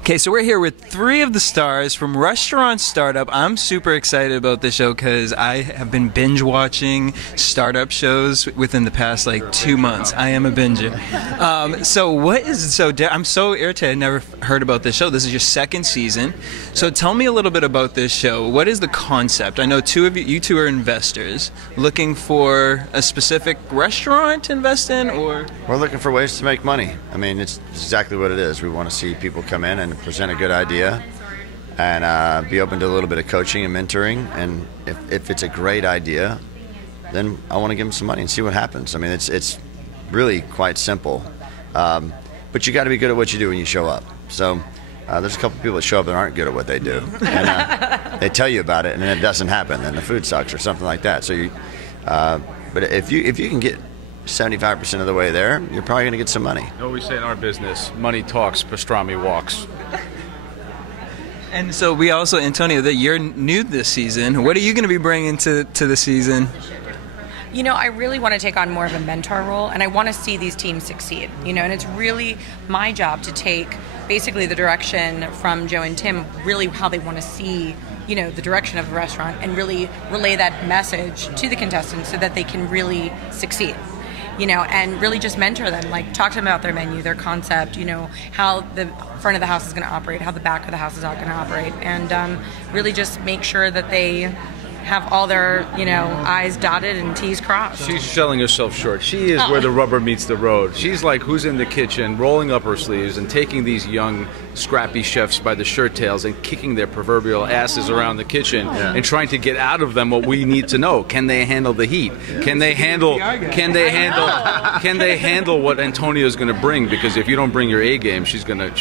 Okay, so we're here with 3 of the stars from Restaurant Startup. I'm super excited about this show because I have been binge watching startup shows within the past like 2 months. I am a binger. I'm so irritated. I never heard about this show. This is your 2nd season. So tell me a little bit about this show. What is the concept? I know you two are investors looking for a specific restaurant to invest in, or? We're looking for ways to make money. I mean, it's exactly what it is. We want to see people come in and present a good idea and be open to a little bit of coaching and mentoring. And if it's a great idea, then I want to give them some money and see what happens. I mean, it's really quite simple. But you got to be good at what you do when you show up. So there's a couple people that show up that aren't good at what they do. And they tell you about it, and then it doesn't happen. Then the food sucks or something like that. So but if you can get 75% of the way there, you're probably going to get some money. You know, we say in our business, money talks, pastrami walks. And so we also, Antonia, that you're new this season. What are you going to be bringing to the season? You know, I really want to take on more of a mentor role, and I want to see these teams succeed, you know, and it's really my job to take basically the direction from Joe and Tim, really how they want to see, you know, the direction of the restaurant, and really relay that message to the contestants so that they can really succeed. You know, and really just mentor them, like talk to them about their menu, their concept, you know, how the front of the house is going to operate, how the back of the house is going to operate, and really just make sure that they have all their, you know, I's dotted and T's crossed. She's selling herself short. She is where the rubber meets the road. She's like who's in the kitchen, rolling up her sleeves and taking these young, scrappy chefs by the shirt tails and kicking their proverbial asses around the kitchen and trying to get out of them what we need to know. Can they handle the heat? Can they handle what Antonia is going to bring? Because if you don't bring your A game, she's gonna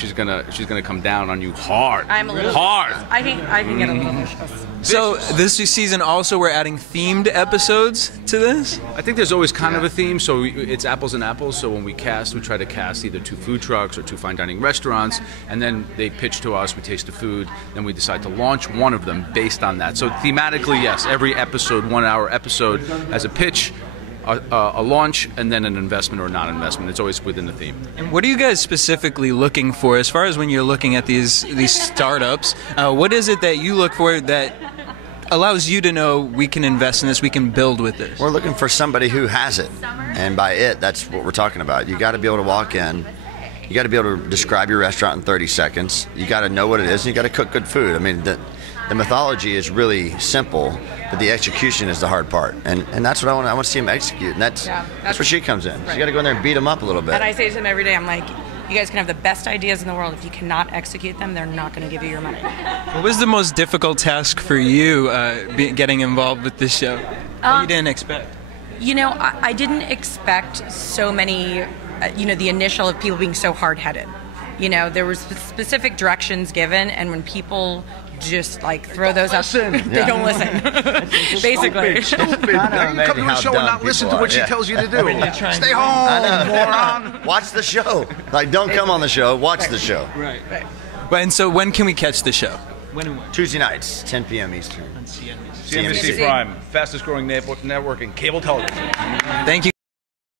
come down on you hard. I'm a little hard. I can get a little vicious. So this season also we're adding themed episodes to this? I think there's always kind of a theme, so it's apples and apples. So when we cast, we try to cast either 2 food trucks or 2 fine dining restaurants, and then they pitch to us, we taste the food, then we decide to launch one of them based on that. So thematically, yes, every episode, 1-hour episode, has a pitch, a launch, and then an investment or non-investment. It's always within the theme. And what are you guys specifically looking for as far as when you're looking at these startups? What is it that you look for that allows you to know we can invest in this, we can build with this? We're looking for somebody who has it. And by it, that's what we're talking about. You got to be able to walk in. You got to be able to describe your restaurant in 30 seconds. You got to know what it is, and you got to cook good food. I mean, the mythology is really simple, but the execution is the hard part. And that's what I want. I want to see them execute. And that's where she comes in. Right. You got to go in there and beat them up a little bit. And I say to them every day, I'm like, you guys can have the best ideas in the world. If you cannot execute them, they're not going to give you your money. What was the most difficult task for you getting involved with this show that you didn't expect? You know, I didn't expect so many, the initial of people being so hard-headed. You know, there were specific directions given, and when people just like throw those out, they don't listen. Basically. Stupid. Now you come to the show and not listen to what she tells you to do. Stay home, moron. Watch the show. Like, don't come on the show. Watch the show. Right. But and so when can we catch the show? When and when? Tuesday nights, 10 p.m. Eastern. On CNBC. CNBC Prime, fastest growing network in cable television. Thank you.